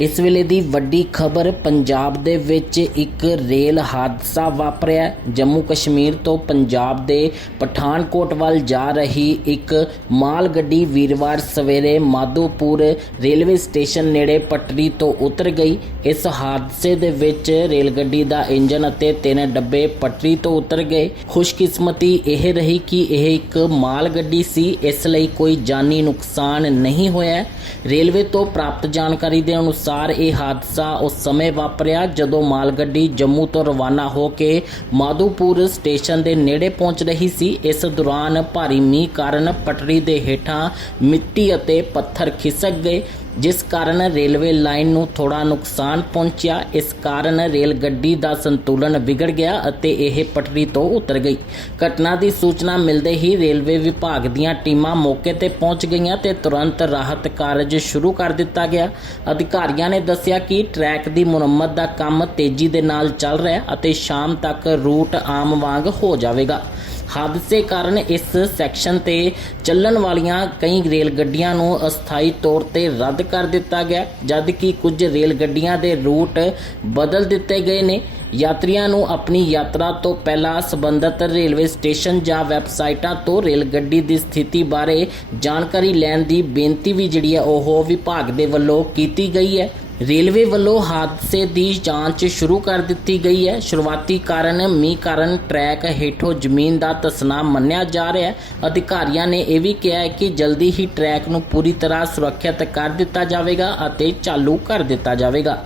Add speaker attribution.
Speaker 1: ਇਸ ਵੇਲੇ ਦੀ ਵੱਡੀ ਖਬਰ ਪੰਜਾਬ ਦੇ ਵਿੱਚ ਇੱਕ ਰੇਲ ਹਾਦਸਾ ਵਾਪਰਿਆ ਜੰਮੂ ਕਸ਼ਮੀਰ ਤੋਂ ਪੰਜਾਬ ਦੇ ਪਠਾਨਕੋਟ ਵੱਲ ਜਾ ਰਹੀ ਇੱਕ ਮਾਲ ਗੱਡੀ ਵੀਰਵਾਰ ਸਵੇਰੇ ਮਾਧੋਪੁਰ ਰੇਲਵੇ ਸਟੇਸ਼ਨ ਨੇੜੇ ਪਟੜੀ ਤੋਂ ਉਤਰ ਗਈ। ਇਸ ਹਾਦਸੇ ਦੇ ਵਿੱਚ ਰੇਲ ਗੱਡੀ ਦਾ ਇੰਜਨ ਅਤੇ ਤਿੰਨ ਡੱਬੇ ਪਟੜੀ ਤੋਂ ਉਤਰ ਗਏ। ਖੁਸ਼ਕਿਸਮਤੀ ਇਹ ਰਹੀ ਕਿ ਇਹ ਇੱਕ ਮਾਲ ਗੱਡੀ ਸੀ। ਇਸ ਲਈ ਕੋਈ ਜਾਨੀ ਨੁਕਸਾਨ ਨਹੀਂ ਹੋਇਆ। ਰੇਲਵੇ ਤੋਂ ਪ੍ਰਾਪਤ ਜਾਣਕਾਰੀ ਦੇ ਅਨੁਸਾਰ ਇਹ ਹਾਦਸਾ ਉਸ ਸਮੇਂ ਵਾਪਰਿਆ ਜਦੋਂ ਮਾਲ ਗੱਡੀ ਜੰਮੂ ਤੋਂ ਰਵਾਨਾ ਹੋ ਕੇ ਮਾਧੂਪੁਰ ਸਟੇਸ਼ਨ ਦੇ ਨੇੜੇ ਪਹੁੰਚ ਰਹੀ ਸੀ। ਇਸ ਦੌਰਾਨ ਭਾਰੀ ਮੀਂਹ ਕਾਰਨ ਪਟੜੀ ਦੇ ਹੇਠਾਂ ਮਿੱਟੀ ਅਤੇ ਪੱਥਰ ਖਿਸਕ ਗਏ। ਜਿਸ ਕਾਰਨ ਰੇਲਵੇ ਲਾਈਨ ਨੂੰ ਥੋੜਾ ਨੁਕਸਾਨ ਪਹੁੰਚਿਆ, ਇਸ ਕਾਰਨ ਰੇਲ ਗੱਡੀ ਦਾ ਸੰਤੁਲਨ ਵਿਗੜ ਗਿਆ ਅਤੇ ਇਹ ਪਟੜੀ ਤੋਂ ਉਤਰ ਗਈ। ਘਟਨਾ ਦੀ ਸੂਚਨਾ ਮਿਲਦੇ ਹੀ ਰੇਲਵੇ ਵਿਭਾਗ ਦੀਆਂ ਟੀਮਾਂ ਮੌਕੇ ਤੇ ਪਹੁੰਚ ਗਈਆਂ ਤੇ ਤੁਰੰਤ ਰਾਹਤ ਕਾਰਜ ਸ਼ੁਰੂ ਕਰ ਦਿੱਤਾ ਗਿਆ। ਅਧਿਕਾਰੀਆਂ ਨੇ ਦੱਸਿਆ ਕਿ ਟਰੈਕ ਦੀ ਮੁਰੰਮਤ ਦਾ ਕੰਮ ਤੇਜ਼ੀ ਦੇ ਨਾਲ ਚੱਲ ਰਿਹਾ ਅਤੇ ਸ਼ਾਮ ਤੱਕ ਰੂਟ ਆਮ ਵਾਂਗ ਹੋ ਜਾਵੇਗਾ। ਹਾਦਸੇ ਕਾਰਨ ਇਸ ਸੈਕਸ਼ਨ ਤੇ ਚੱਲਣ ਵਾਲੀਆਂ ਕਈ ਰੇਲ ਗੱਡੀਆਂ ਨੂੰ ਅਸਥਾਈ ਤੌਰ ਤੇ ਰੱਦ ਕਰ ਦਿੱਤਾ ਗਿਆ ਜਦ ਕਿ ਕੁਝ ਰੇਲ ਗੱਡੀਆਂ ਦੇ ਰੂਟ ਬਦਲ ਦਿੱਤੇ ਗਏ ਨੇ। ਯਾਤਰੀਆਂ ਨੂੰ ਆਪਣੀ ਯਾਤਰਾ ਤੋਂ ਪਹਿਲਾਂ ਸਬੰਧਤ ਰੇਲਵੇ ਸਟੇਸ਼ਨ ਜਾਂ ਵੈਬਸਾਈਟਾਂ ਤੋਂ ਰੇਲ ਗੱਡੀ ਦੀ ਸਥਿਤੀ ਬਾਰੇ ਜਾਣਕਾਰੀ ਲੈਣ ਦੀ ਬੇਨਤੀ ਵੀ ਜਿਹੜੀ ਹੈ, ਉਹ ਵਿਭਾਗ ਦੇ ਵੱਲੋਂ ਕੀਤੀ ਗਈ ਹੈ। ਰੇਲਵੇ ਵੱਲੋਂ ਹਾਦਸੇ ਦੀ ਜਾਂਚ ਸ਼ੁਰੂ ਕਰ ਦਿੱਤੀ ਗਈ ਹੈ। ਸ਼ੁਰੂਆਤੀ ਕਾਰਨ ਮੀਂਹ ਕਾਰਨ ਟਰੈਕ ਹੇਠੋਂ ਜ਼ਮੀਨ ਦਾ ਤਸਨਾ ਮੰਨਿਆ ਜਾ ਰਿਹਾ ਹੈ। ਅਧਿਕਾਰੀਆਂ ਨੇ ਇਹ ਵੀ ਕਿਹਾ ਹੈ ਕਿ ਜਲਦੀ ਹੀ ਟਰੈਕ ਨੂੰ ਪੂਰੀ ਤਰ੍ਹਾਂ ਸੁਰੱਖਿਅਤ ਕਰ ਦਿੱਤਾ ਜਾਵੇਗਾ ਅਤੇ ਚਾਲੂ ਕਰ ਦਿੱਤਾ ਜਾਵੇਗਾ।